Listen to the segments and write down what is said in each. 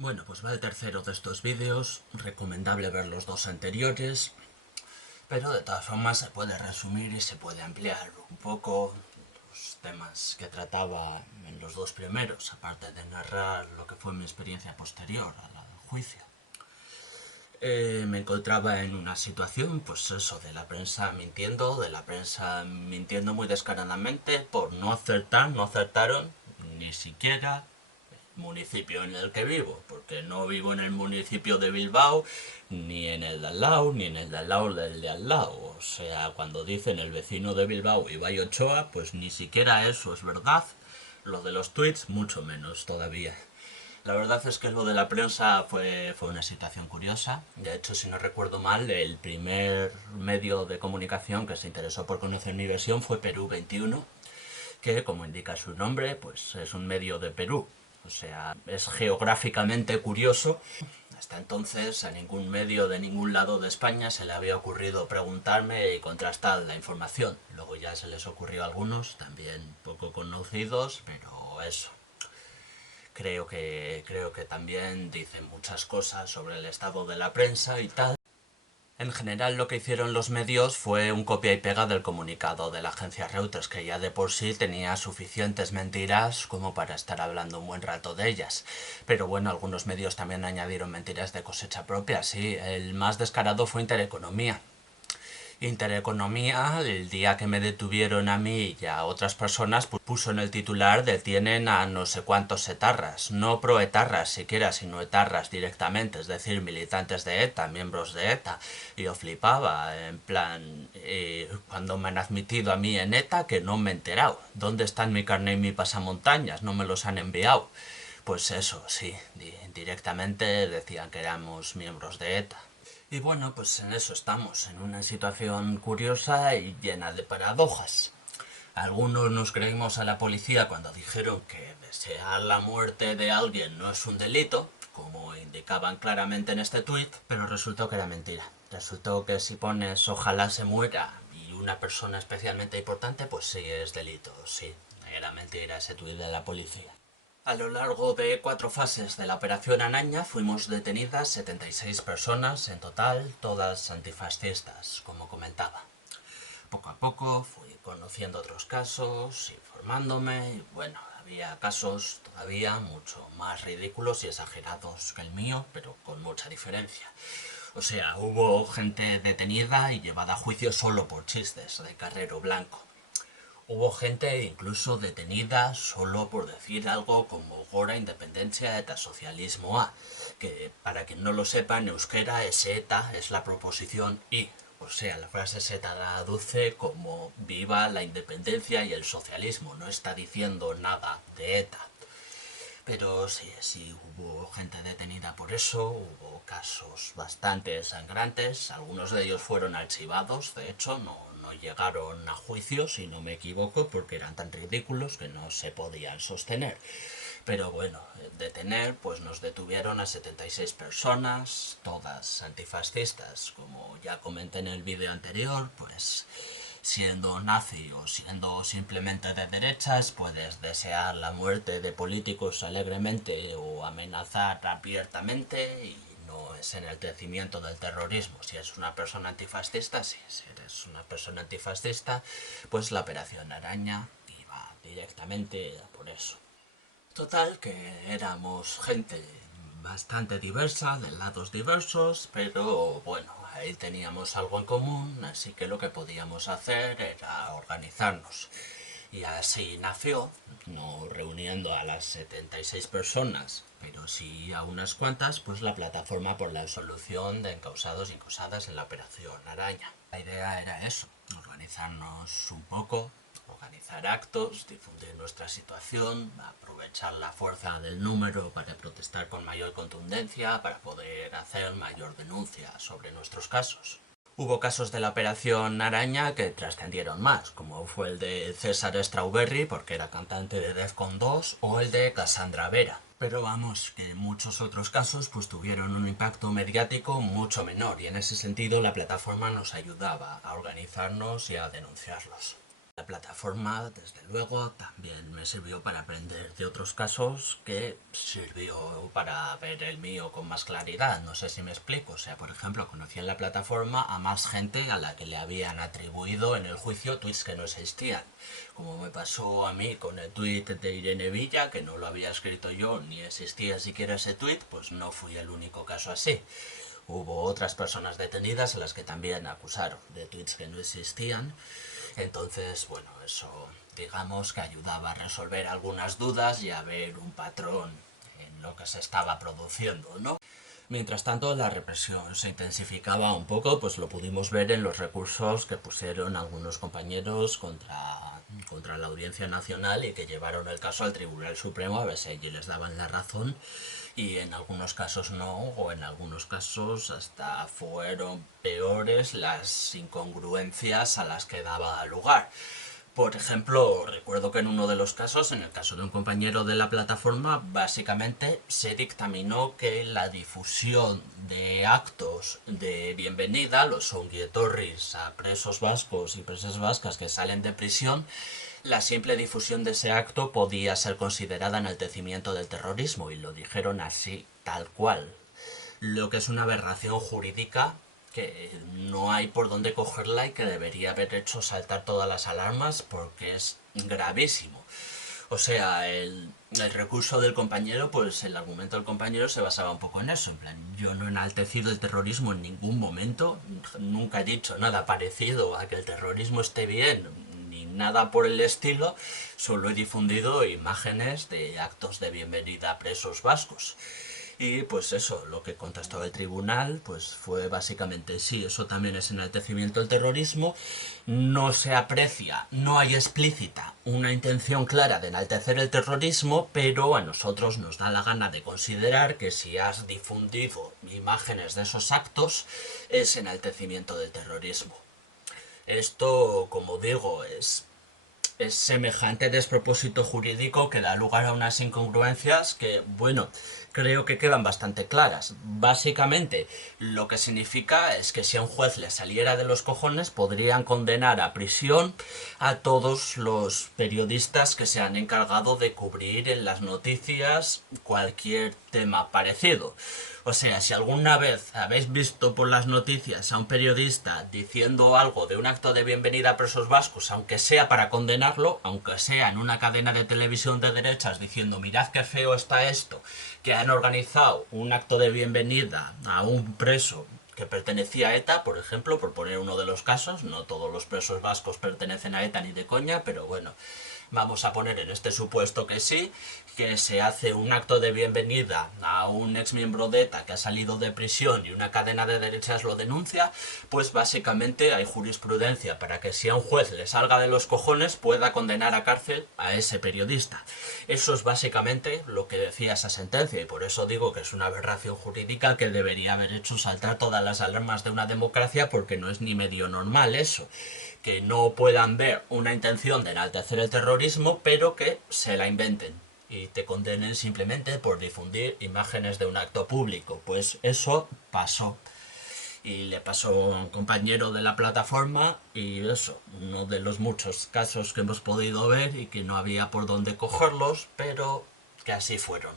Bueno, pues va el tercero de estos vídeos, recomendable ver los dos anteriores, pero de todas formas se puede resumir y se puede ampliar un poco los temas que trataba en los dos primeros, aparte de narrar lo que fue mi experiencia posterior al juicio. Me encontraba en una situación, pues eso, de la prensa mintiendo muy descaradamente por no acertar, no acertaron ni siquiera municipio en el que vivo, porque no vivo en el municipio de Bilbao, ni en el de al lado, ni en el de al lado del de al lado. O sea, cuando dicen el vecino de Bilbao, Ibai Ochoa, pues ni siquiera eso es verdad. Lo de los tweets, mucho menos todavía. La verdad es que lo de la prensa fue una situación curiosa. De hecho, si no recuerdo mal, el primer medio de comunicación que se interesó por conocer mi versión fue Perú 21, que, como indica su nombre, pues es un medio de Perú. O sea, es geográficamente curioso. Hasta entonces a ningún medio de ningún lado de España se le había ocurrido preguntarme y contrastar la información. Luego ya se les ocurrió a algunos, también poco conocidos, pero eso. Creo que también dicen muchas cosas sobre el estado de la prensa y tal. En general lo que hicieron los medios fue un copia y pega del comunicado de la agencia Reuters, que ya de por sí tenía suficientes mentiras como para estar hablando un buen rato de ellas. Pero bueno, algunos medios también añadieron mentiras de cosecha propia, sí. El más descarado fue Intereconomía. Intereconomía, el día que me detuvieron a mí y a otras personas, puso en el titular detienen a no sé cuántos etarras, no proetarras siquiera, sino etarras directamente, es decir, militantes de ETA, miembros de ETA. Y yo flipaba, en plan, cuando me han admitido a mí en ETA que no me he enterado. ¿Dónde están mi carnet y mi pasamontañas? No me los han enviado. Pues eso, sí, directamente decían que éramos miembros de ETA. Y bueno, pues en eso estamos, en una situación curiosa y llena de paradojas. Algunos nos creímos a la policía cuando dijeron que desear la muerte de alguien no es un delito, como indicaban claramente en este tuit, pero resultó que era mentira. Resultó que si pones ojalá se muera y una persona especialmente importante, pues sí es delito, sí. Era mentira ese tuit de la policía. A lo largo de 4 fases de la Operación Araña fuimos detenidas 76 personas en total, todas antifascistas, como comentaba. Poco a poco fui conociendo otros casos, informándome y bueno, había casos todavía mucho más ridículos y exagerados que el mío, pero con mucha diferencia. O sea, hubo gente detenida y llevada a juicio solo por chistes de Carrero Blanco. Hubo gente incluso detenida solo por decir algo como Gora independencia eta socialismo A, que para quien no lo sepa en euskera ese eta es la proposición I, o sea, la frase se traduce como viva la independencia y el socialismo, no está diciendo nada de ETA. Pero sí, hubo gente detenida por eso, hubo casos bastante sangrantes, algunos de ellos fueron archivados, de hecho, no llegaron a juicio, si no me equivoco, porque eran tan ridículos que no se podían sostener. Pero bueno, detener, pues nos detuvieron a 76 personas, todas antifascistas, como ya comenté en el vídeo anterior, pues siendo nazi o siendo simplemente de derechas, puedes desear la muerte de políticos alegremente o amenazar abiertamente y no es enaltecimiento del terrorismo. Si es una persona antifascista, sí, si eres una persona antifascista, pues la Operación Araña iba directamente a por eso. Total, que éramos gente bastante diversa, de lados diversos, pero bueno, ahí teníamos algo en común, así que lo que podíamos hacer era organizarnos. Y así nació, no reuniendo a las 76 personas, pero sí a unas cuantas, pues la plataforma por la solución de encausados y encausadas en la Operación Araña. La idea era eso, organizarnos un poco, organizar actos, difundir nuestra situación, aprovechar la fuerza del número para protestar con mayor contundencia, para poder hacer mayor denuncia sobre nuestros casos. Hubo casos de la Operación Araña que trascendieron más, como fue el de César Strawberry, porque era cantante de Defcon 2, o el de Cassandra Vera. Pero vamos, que muchos otros casos pues tuvieron un impacto mediático mucho menor, y en ese sentido la plataforma nos ayudaba a organizarnos y a denunciarlos. La plataforma, desde luego, también me sirvió para aprender de otros casos que sirvió para ver el mío con más claridad. No sé si me explico. O sea, por ejemplo, conocí en la plataforma a más gente a la que le habían atribuido en el juicio tweets que no existían. Como me pasó a mí con el tweet de Irene Villa, que no lo había escrito yo ni existía siquiera ese tweet, pues no fui el único caso así. Hubo otras personas detenidas a las que también acusaron de tweets que no existían. Entonces, bueno, eso digamos que ayudaba a resolver algunas dudas y a ver un patrón en lo que se estaba produciendo, ¿no? Mientras tanto, la represión se intensificaba un poco, pues lo pudimos ver en los recursos que pusieron algunos compañeros contra la Audiencia Nacional y que llevaron el caso al Tribunal Supremo a ver si allí les daban la razón, y en algunos casos no, o en algunos casos hasta fueron peores las incongruencias a las que daba lugar. Por ejemplo, recuerdo que en uno de los casos, en el caso de un compañero de la plataforma, básicamente se dictaminó que la difusión de actos de bienvenida, los onguietorris a presos vascos y presas vascas que salen de prisión, la simple difusión de ese acto podía ser considerada enaltecimiento del terrorismo, y lo dijeron así, tal cual. Lo que es una aberración jurídica que no hay por dónde cogerla y que debería haber hecho saltar todas las alarmas porque es gravísimo. O sea, el recurso del compañero, pues el argumento del compañero se basaba un poco en eso. En plan, yo no he enaltecido el terrorismo en ningún momento, nunca he dicho nada parecido a que el terrorismo esté bien, ni nada por el estilo, solo he difundido imágenes de actos de bienvenida a presos vascos. Y pues eso, lo que contestó el tribunal, pues fue básicamente sí, eso también es enaltecimiento del terrorismo, no se aprecia, no hay explícita una intención clara de enaltecer el terrorismo, pero a nosotros nos da la gana de considerar que si has difundido imágenes de esos actos, es enaltecimiento del terrorismo. Esto, como digo, es semejante despropósito jurídico que da lugar a unas incongruencias que, bueno, creo que quedan bastante claras. Básicamente, lo que significa es que si a un juez le saliera de los cojones, podrían condenar a prisión a todos los periodistas que se han encargado de cubrir en las noticias cualquier tema parecido. O sea, si alguna vez habéis visto por las noticias a un periodista diciendo algo de un acto de bienvenida a presos vascos, aunque sea para condenarlo, aunque sea en una cadena de televisión de derechas diciendo mirad qué feo está esto, que han organizado un acto de bienvenida a un preso que pertenecía a ETA, por ejemplo, por poner uno de los casos, no todos los presos vascos pertenecen a ETA ni de coña, pero bueno, vamos a poner en este supuesto que sí, que se hace un acto de bienvenida a un ex miembro de ETA que ha salido de prisión y una cadena de derechas lo denuncia, pues básicamente hay jurisprudencia para que si a un juez le salga de los cojones pueda condenar a cárcel a ese periodista. Eso es básicamente lo que decía esa sentencia, y por eso digo que es una aberración jurídica que debería haber hecho saltar todas las alarmas de una democracia, porque no es ni medio normal eso, que no puedan ver una intención de enaltecer el terrorismo, pero que se la inventen y te condenen simplemente por difundir imágenes de un acto público. Pues eso pasó. Y le pasó a un compañero de la plataforma, y eso, uno de los muchos casos que hemos podido ver y que no había por dónde cogerlos, pero que así fueron.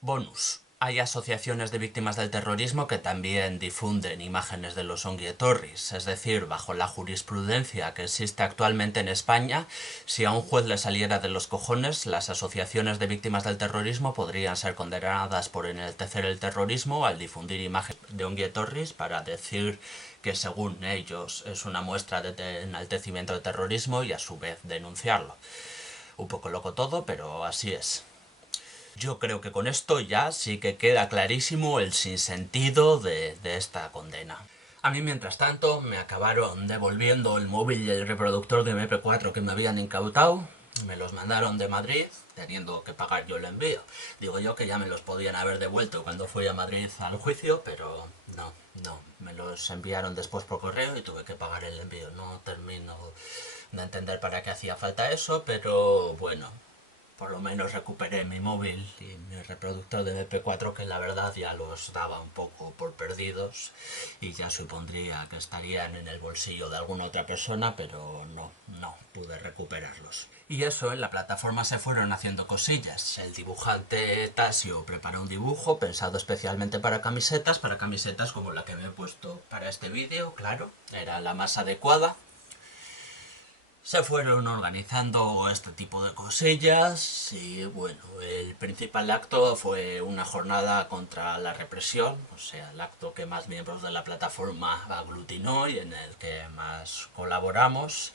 Bonus. Hay asociaciones de víctimas del terrorismo que también difunden imágenes de los onguietorris, es decir, bajo la jurisprudencia que existe actualmente en España, si a un juez le saliera de los cojones, las asociaciones de víctimas del terrorismo podrían ser condenadas por enaltecer el terrorismo al difundir imágenes de onguietorris para decir que según ellos es una muestra de enaltecimiento del terrorismo y a su vez denunciarlo. Un poco loco todo, pero así es. Yo creo que con esto ya sí que queda clarísimo el sinsentido de esta condena. A mí, mientras tanto, me acabaron devolviendo el móvil y el reproductor de MP4 que me habían incautado. Me los mandaron de Madrid, teniendo que pagar yo el envío. Digo yo que ya me los podían haber devuelto cuando fui a Madrid al juicio, pero no. Me los enviaron después por correo y tuve que pagar el envío. No termino de entender para qué hacía falta eso, pero bueno, por lo menos recuperé mi móvil y mi reproductor de MP4, que la verdad ya los daba un poco por perdidos y ya supondría que estarían en el bolsillo de alguna otra persona, pero no pude recuperarlos. Y eso, en la plataforma se fueron haciendo cosillas. El dibujante Tasio preparó un dibujo pensado especialmente para camisetas como la que me he puesto para este vídeo, claro, era la más adecuada. Se fueron organizando este tipo de cosillas y bueno, el principal acto fue una jornada contra la represión, o sea, el acto que más miembros de la plataforma aglutinó y en el que más colaboramos.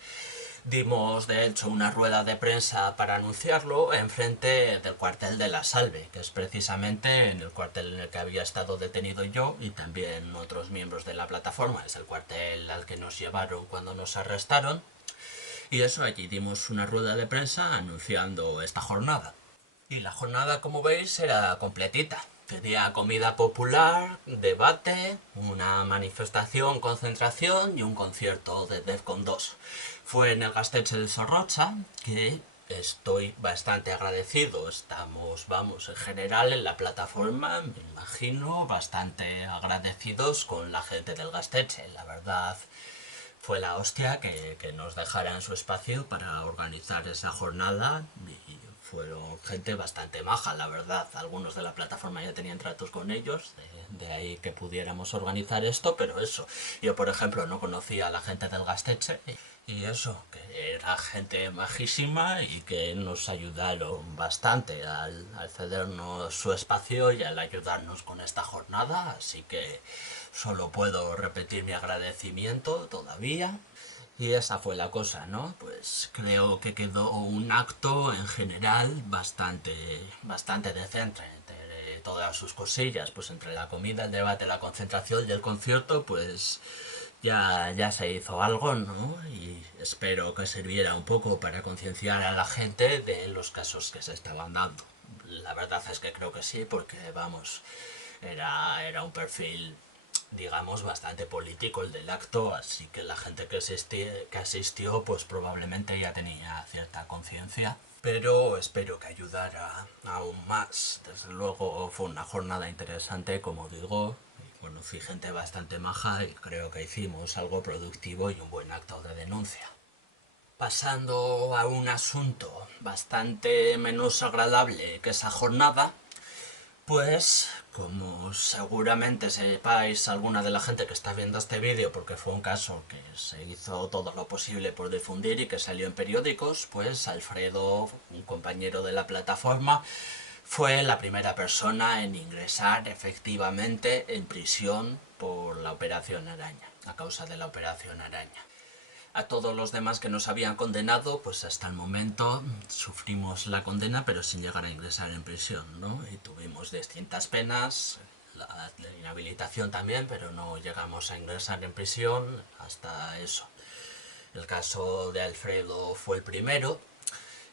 Dimos de hecho una rueda de prensa para anunciarlo enfrente del cuartel de La Salve, que es precisamente en el cuartel en el que había estado detenido yo y también otros miembros de la plataforma. Es el cuartel al que nos llevaron cuando nos arrestaron. Y eso, allí dimos una rueda de prensa anunciando esta jornada. Y la jornada, como veis, era completita. Tenía comida popular, debate, una manifestación, concentración y un concierto de Defcon 2. Fue en el Gaztetxe de Zorrotza, que estoy bastante agradecido. Estamos, vamos, en general en la plataforma, me imagino, bastante agradecidos con la gente del Gaztetxe. La verdad, fue la hostia que nos dejaran su espacio para organizar esa jornada y fueron gente bastante maja, la verdad. Algunos de la plataforma ya tenían tratos con ellos, de ahí que pudiéramos organizar esto, pero eso, yo por ejemplo no conocía a la gente del Gaztetxe y eso, que era gente majísima y que nos ayudaron bastante al cedernos su espacio y al ayudarnos con esta jornada, así que solo puedo repetir mi agradecimiento todavía. Y esa fue la cosa, ¿no? Pues creo que quedó un acto en general bastante decente. Entre todas sus cosillas, pues entre la comida, el debate, la concentración y el concierto, pues ya se hizo algo, ¿no? Y espero que sirviera un poco para concienciar a la gente de los casos que se estaban dando. La verdad es que creo que sí, porque vamos, era un perfil, digamos, bastante político el del acto, así que la gente que asistió pues probablemente ya tenía cierta conciencia. Pero espero que ayudara aún más. Desde luego fue una jornada interesante, como digo. Conocí gente bastante maja y creo que hicimos algo productivo y un buen acto de denuncia. Pasando a un asunto bastante menos agradable que esa jornada, pues, como seguramente sepáis alguna de la gente que está viendo este vídeo, porque fue un caso que se hizo todo lo posible por difundir y que salió en periódicos, pues Alfredo, un compañero de la plataforma, fue la primera persona en ingresar efectivamente en prisión por la Operación Araña, a causa de la Operación Araña. A todos los demás que nos habían condenado, pues hasta el momento sufrimos la condena pero sin llegar a ingresar en prisión, ¿no? Y tuvimos distintas penas, la inhabilitación también, pero no llegamos a ingresar en prisión hasta eso. El caso de Alfredo fue el primero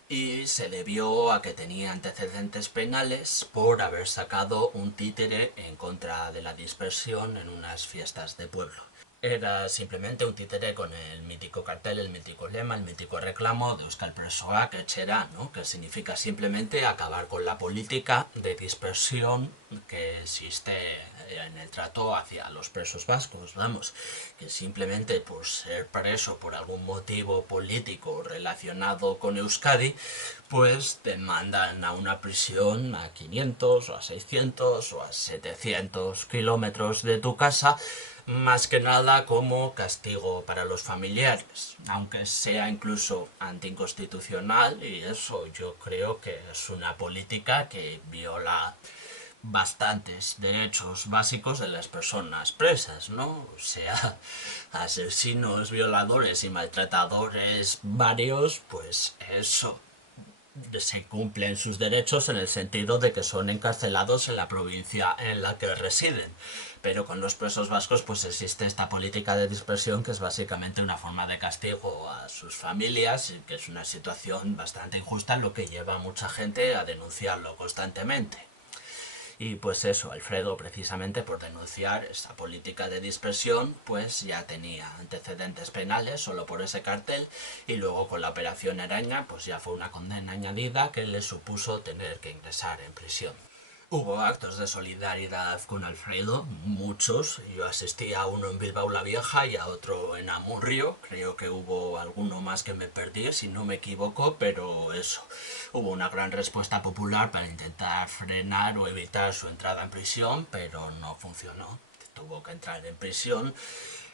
y se debió a que tenía antecedentes penales por haber sacado un títere en contra de la dispersión en unas fiestas de pueblo. Era simplemente un títere con el mítico cartel, el mítico lema, el mítico reclamo de Euskal Presoak etxera, ¿no? Que significa simplemente acabar con la política de dispersión que existe en el trato hacia los presos vascos, vamos, que simplemente por ser preso por algún motivo político relacionado con Euskadi, pues te mandan a una prisión a 500 o a 600 o a 700 kilómetros de tu casa, más que nada como castigo para los familiares, aunque sea incluso anticonstitucional, y eso yo creo que es una política que viola bastantes derechos básicos de las personas presas, ¿no? O sea, asesinos, violadores y maltratadores varios, pues eso, se cumplen sus derechos en el sentido de que son encarcelados en la provincia en la que residen. Pero con los presos vascos pues existe esta política de dispersión que es básicamente una forma de castigo a sus familias, que es una situación bastante injusta, lo que lleva a mucha gente a denunciarlo constantemente. Y pues eso, Alfredo, precisamente por denunciar esa política de dispersión, pues ya tenía antecedentes penales solo por ese cartel, y luego con la Operación Araña pues ya fue una condena añadida que le supuso tener que ingresar en prisión. Hubo actos de solidaridad con Alfredo, muchos. Yo asistí a uno en Bilbao la Vieja y a otro en Amurrio. Creo que hubo alguno más que me perdí, si no me equivoco, pero eso. Hubo una gran respuesta popular para intentar frenar o evitar su entrada en prisión, pero no funcionó. Tuvo que entrar en prisión,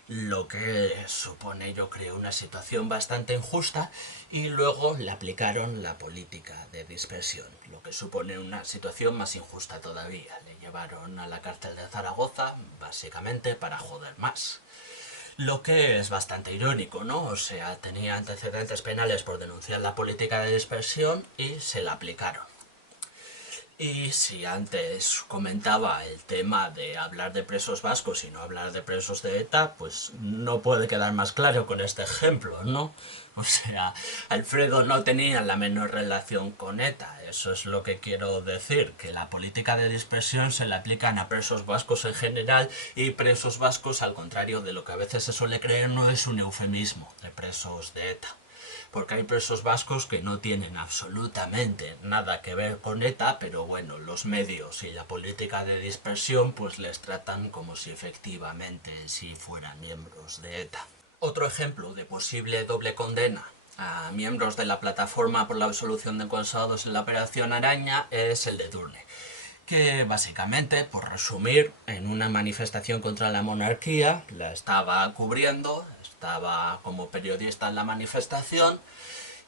lo que supone, yo creo, una situación bastante injusta, y luego le aplicaron la política de dispersión, lo que supone una situación más injusta todavía. Le llevaron a la cárcel de Zaragoza básicamente para joder más. Lo que es bastante irónico, ¿no? O sea, tenía antecedentes penales por denunciar la política de dispersión y se la aplicaron. Y si antes comentaba el tema de hablar de presos vascos y no hablar de presos de ETA, pues no puede quedar más claro con este ejemplo, ¿no? O sea, Alfredo no tenía la menor relación con ETA, eso es lo que quiero decir, que la política de dispersión se le aplican a presos vascos en general, y presos vascos, al contrario de lo que a veces se suele creer, no es un eufemismo de presos de ETA. Porque hay presos vascos que no tienen absolutamente nada que ver con ETA, pero bueno, los medios y la política de dispersión pues les tratan como si efectivamente sí fueran miembros de ETA. Otro ejemplo de posible doble condena a miembros de la plataforma por la absolución de encausados en la Operación Araña es el de Edurne, que básicamente, por resumir, en una manifestación contra la monarquía, la estaba cubriendo, estaba como periodista en la manifestación,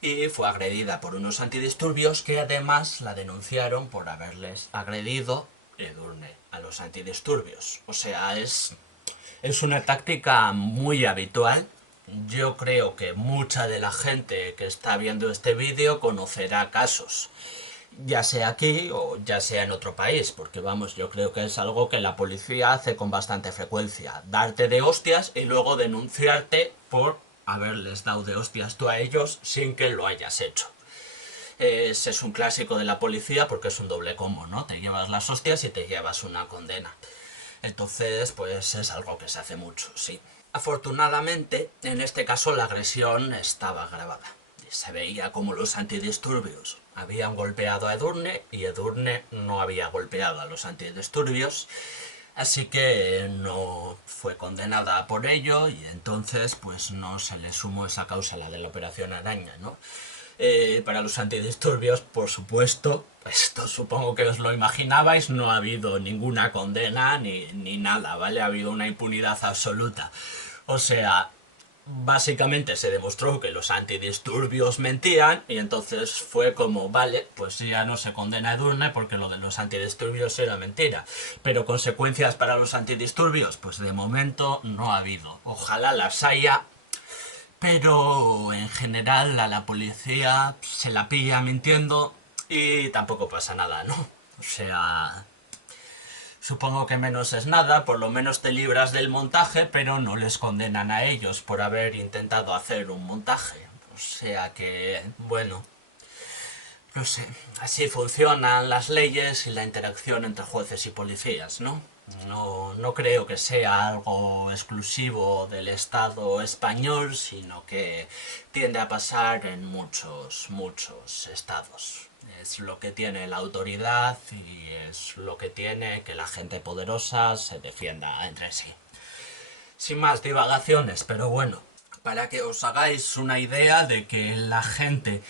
y fue agredida por unos antidisturbios que además la denunciaron por haberles agredido Edurne a los antidisturbios. O sea, es una táctica muy habitual. Yo creo que mucha de la gente que está viendo este vídeo conocerá casos, ya sea aquí o ya sea en otro país, porque vamos, yo creo que es algo que la policía hace con bastante frecuencia: darte de hostias y luego denunciarte por haberles dado de hostias tú a ellos sin que lo hayas hecho. Ese es un clásico de la policía porque es un doble combo, ¿no? Te llevas las hostias y te llevas una condena. Entonces, pues es algo que se hace mucho, sí. Afortunadamente, en este caso la agresión estaba grabada. Se veía como los antidisturbios habían golpeado a Edurne y Edurne no había golpeado a los antidisturbios, así que no fue condenada por ello, y entonces pues no se le sumó esa causa, la de la Operación Araña, ¿no? Para los antidisturbios, por supuesto, esto supongo que os lo imaginabais, no ha habido ninguna condena ni nada, ¿vale? Ha habido una impunidad absoluta. O sea, básicamente se demostró que los antidisturbios mentían, y entonces fue como, vale, pues ya no se condena a Edurne porque lo de los antidisturbios era mentira. Pero consecuencias para los antidisturbios, pues de momento no ha habido. Ojalá las haya, pero en general a la policía se la pilla mintiendo y tampoco pasa nada, ¿no? O sea, supongo que menos es nada, por lo menos te libras del montaje, pero no les condenan a ellos por haber intentado hacer un montaje. O sea que, bueno, no sé, así funcionan las leyes y la interacción entre jueces y policías, ¿no? No creo que sea algo exclusivo del Estado español, sino que tiende a pasar en muchos estados. Es lo que tiene la autoridad y es lo que tiene que la gente poderosa se defienda entre sí. Sin más divagaciones, pero bueno, para que os hagáis una idea de que la gente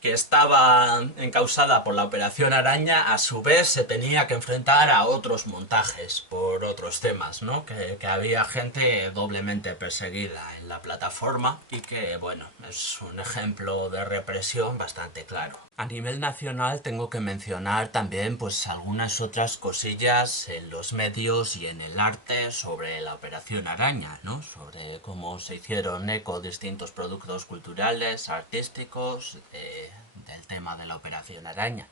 que estaba encausada por la Operación Araña, a su vez se tenía que enfrentar a otros montajes por otros temas, ¿no? Que había gente doblemente perseguida en la plataforma, y que, bueno, es un ejemplo de represión bastante claro. A nivel nacional tengo que mencionar también pues algunas otras cosillas en los medios y en el arte sobre la Operación Araña, ¿no? Sobre cómo se hicieron eco distintos productos culturales, artísticos, del tema de la Operación Araña.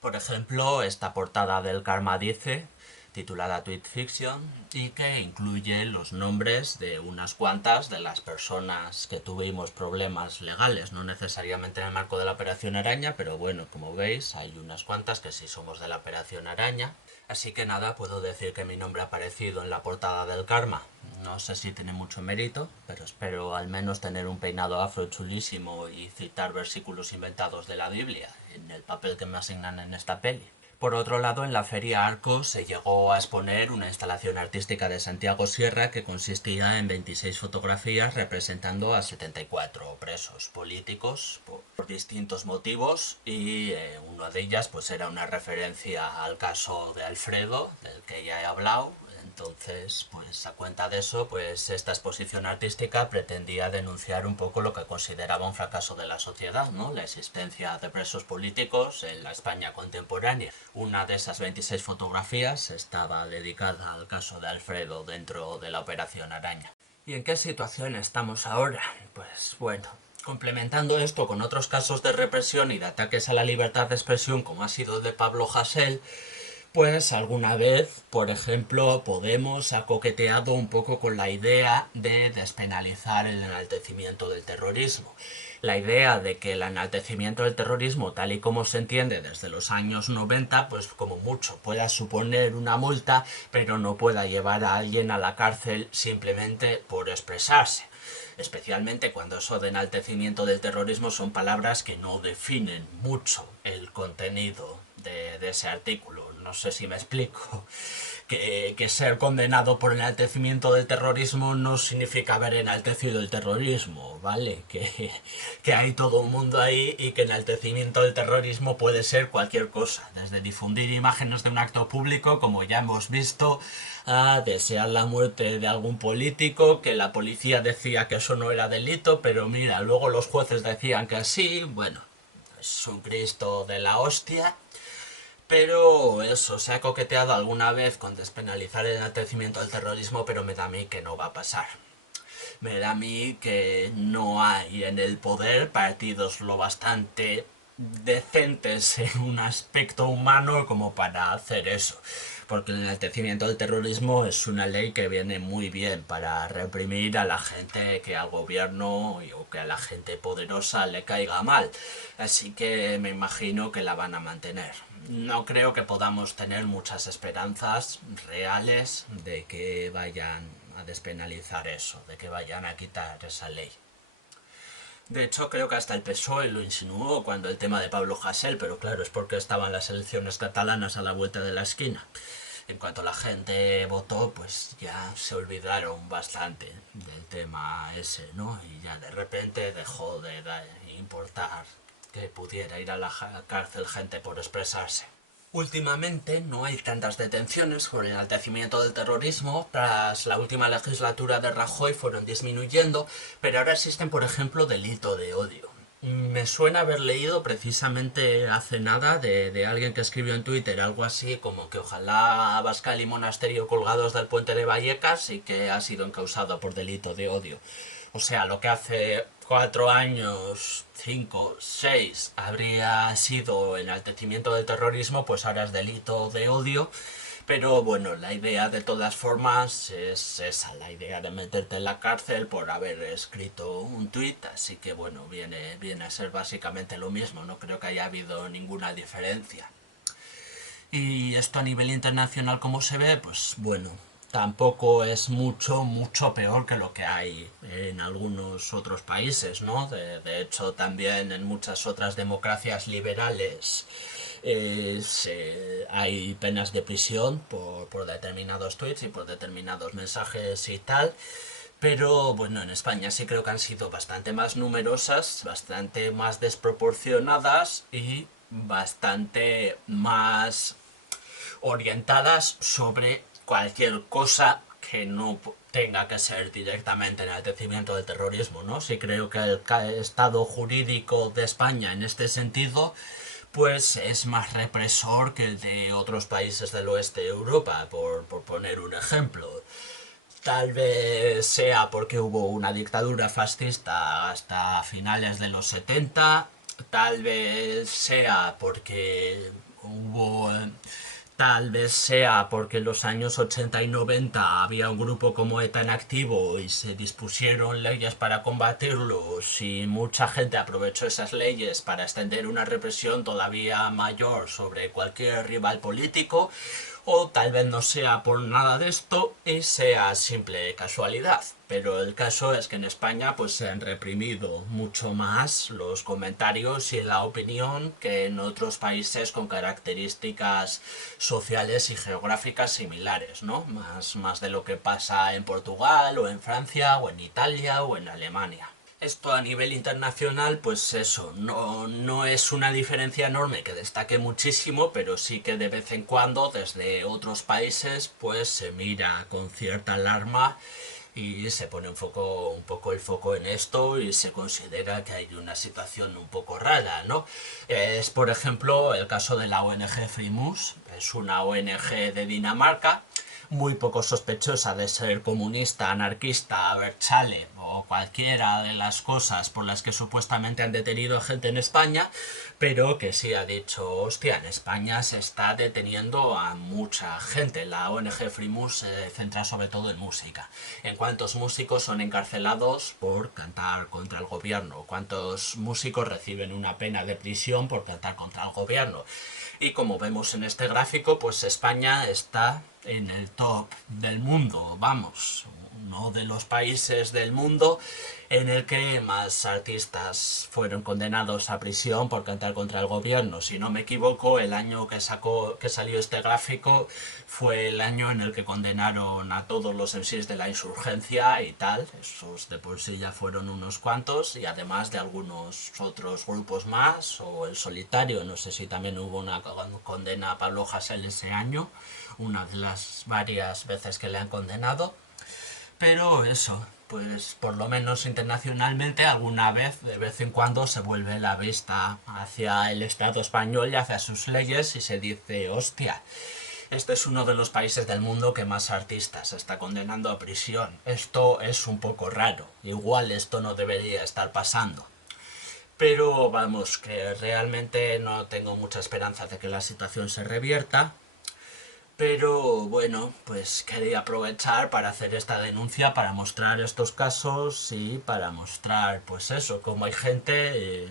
Por ejemplo, esta portada del Karma dice: titulada Tweet Fiction, y que incluye los nombres de unas cuantas de las personas que tuvimos problemas legales, no necesariamente en el marco de la Operación Araña, pero bueno, como veis, hay unas cuantas que sí somos de la Operación Araña. Así que nada, puedo decir que mi nombre ha aparecido en la portada del Karma. No sé si tiene mucho mérito, pero espero al menos tener un peinado afro chulísimo y citar versículos inventados de la Biblia en el papel que me asignan en esta peli. Por otro lado, en la Feria Arcos se llegó a exponer una instalación artística de Santiago Sierra que consistía en 26 fotografías representando a 74 presos políticos por distintos motivos, y una de ellas pues era una referencia al caso de Alfredo, del que ya he hablado. Entonces, pues a cuenta de eso, pues esta exposición artística pretendía denunciar un poco lo que consideraba un fracaso de la sociedad, ¿no? La existencia de presos políticos en la España contemporánea. Una de esas 26 fotografías estaba dedicada al caso de Alfredo dentro de la Operación Araña. ¿Y en qué situación estamos ahora? Pues bueno, complementando esto con otros casos de represión y de ataques a la libertad de expresión, como ha sido el de Pablo Hasél, pues alguna vez, por ejemplo, Podemos ha coqueteado un poco con la idea de despenalizar el enaltecimiento del terrorismo. La idea de que el enaltecimiento del terrorismo, tal y como se entiende desde los años 90, pues como mucho pueda suponer una multa, pero no pueda llevar a alguien a la cárcel simplemente por expresarse. Especialmente cuando eso de enaltecimiento del terrorismo son palabras que no definen mucho el contenido de ese artículo. No sé si me explico. Que ser condenado por enaltecimiento del terrorismo no significa haber enaltecido el terrorismo, ¿vale? Que hay todo un mundo ahí y que enaltecimiento del terrorismo puede ser cualquier cosa, desde difundir imágenes de un acto público, como ya hemos visto, a desear la muerte de algún político, que la policía decía que eso no era delito, pero mira, luego los jueces decían que sí. Bueno, es un Cristo de la hostia. Pero eso, se ha coqueteado alguna vez con despenalizar el enaltecimiento del terrorismo, pero me da a mí que no va a pasar. Me da a mí que no hay en el poder partidos lo bastante decentes en un aspecto humano como para hacer eso. Porque el enaltecimiento del terrorismo es una ley que viene muy bien para reprimir a la gente que al gobierno o que a la gente poderosa le caiga mal. Así que me imagino que la van a mantener. No creo que podamos tener muchas esperanzas reales de que vayan a despenalizar eso, de que vayan a quitar esa ley. De hecho, creo que hasta el PSOE lo insinuó cuando el tema de Pablo Hasél, pero claro, es porque estaban las elecciones catalanas a la vuelta de la esquina. En cuanto la gente votó, pues ya se olvidaron bastante del tema ese, ¿no? Y ya de repente dejó de importar que pudiera ir a la cárcel gente por expresarse. Últimamente no hay tantas detenciones por el enaltecimiento del terrorismo. Tras la última legislatura de Rajoy fueron disminuyendo, pero ahora existen, por ejemplo, delito de odio. Me suena haber leído precisamente hace nada de alguien que escribió en Twitter algo así como que ojalá Abascal y Monasterio colgados del puente de Vallecas, y que ha sido encausado por delito de odio. O sea, lo que hace 4 años, 5, 6 habría sido enaltecimiento del terrorismo, pues ahora es delito de odio. Pero bueno, la idea de todas formas es esa, la idea de meterte en la cárcel por haber escrito un tuit, así que bueno, viene a ser básicamente lo mismo, no creo que haya habido ninguna diferencia. Y esto a nivel internacional, como se ve, pues bueno, tampoco es mucho peor que lo que hay en algunos otros países, ¿no? De hecho, también en muchas otras democracias liberales hay penas de prisión por determinados tweets y por determinados mensajes y tal. Pero bueno, en España sí creo que han sido bastante más numerosas, bastante más desproporcionadas y bastante más orientadas sobre cualquier cosa que no tenga que ser directamente enaltecimiento del terrorismo, ¿no? Sí creo que el estado jurídico de España en este sentido pues es más represor que el de otros países del oeste de Europa, por poner un ejemplo. Tal vez sea porque hubo una dictadura fascista hasta finales de los 70, tal vez sea porque hubo Tal vez sea porque en los años 80 y 90 había un grupo como ETA en activo y se dispusieron leyes para combatirlos y mucha gente aprovechó esas leyes para extender una represión todavía mayor sobre cualquier rival político, o tal vez no sea por nada de esto y sea simple casualidad. Pero el caso es que en España pues se han reprimido mucho más los comentarios y la opinión que en otros países con características sociales y geográficas similares, ¿no? Más de lo que pasa en Portugal o en Francia o en Italia o en Alemania. Esto a nivel internacional, pues eso, no es una diferencia enorme que destaque muchísimo, pero sí que de vez en cuando desde otros países pues se mira con cierta alarma y se pone un poco el foco en esto y se considera que hay una situación un poco rara, ¿no? Es, por ejemplo, el caso de la ONG Frimus, es una ONG de Dinamarca, muy poco sospechosa de ser comunista, anarquista, Berchale o cualquiera de las cosas por las que supuestamente han detenido a gente en España, pero que sí ha dicho, hostia, en España se está deteniendo a mucha gente. La ONG Frimus se centra sobre todo en música. En cuántos músicos son encarcelados por cantar contra el gobierno, cuántos músicos reciben una pena de prisión por cantar contra el gobierno. Y como vemos en este gráfico, pues España está en el top del mundo, vamos, uno de los países del mundo en el que más artistas fueron condenados a prisión por cantar contra el gobierno. Si no me equivoco, el año que salió este gráfico fue el año en el que condenaron a todos los MCs de la insurgencia y tal. Esos de por sí ya fueron unos cuantos, y además de algunos otros grupos más, o el Solitario, no sé si también hubo una condena a Pablo Hasél ese año, una de las varias veces que le han condenado. Pero eso, pues por lo menos internacionalmente alguna vez, de vez en cuando, se vuelve la vista hacia el Estado español y hacia sus leyes y se dice, hostia, este es uno de los países del mundo que más artistas está condenando a prisión. Esto es un poco raro, igual esto no debería estar pasando. Pero vamos, que realmente no tengo mucha esperanza de que la situación se revierta. Pero bueno, pues quería aprovechar para hacer esta denuncia, para mostrar estos casos y para mostrar, pues eso, cómo hay gente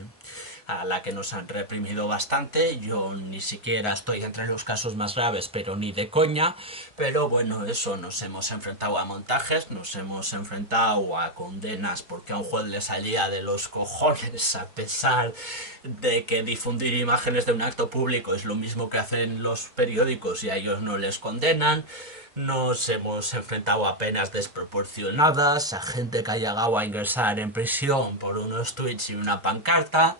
a la que nos han reprimido bastante. Yo ni siquiera estoy entre los casos más graves, pero ni de coña. Pero bueno, eso, nos hemos enfrentado a montajes, nos hemos enfrentado a condenas porque a un juez le salía de los cojones, a pesar de que difundir imágenes de un acto público es lo mismo que hacen los periódicos y a ellos no les condenan. Nos hemos enfrentado a penas desproporcionadas, a gente que ha llegado a ingresar en prisión por unos tweets y una pancarta.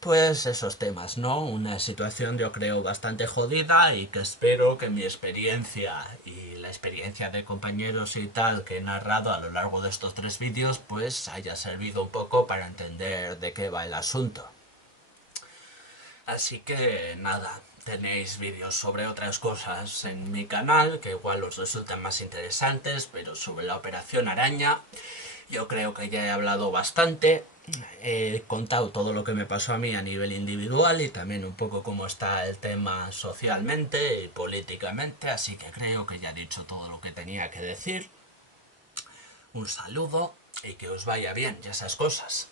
Pues esos temas, ¿no? Una situación yo creo bastante jodida y que espero que mi experiencia y la experiencia de compañeros y tal que he narrado a lo largo de estos 3 vídeos pues haya servido un poco para entender de qué va el asunto. Así que nada, tenéis vídeos sobre otras cosas en mi canal que igual os resultan más interesantes, pero sobre la Operación Araña yo creo que ya he hablado bastante. He contado todo lo que me pasó a mí a nivel individual y también un poco cómo está el tema socialmente y políticamente, así que creo que ya he dicho todo lo que tenía que decir. Un saludo y que os vaya bien y esas cosas.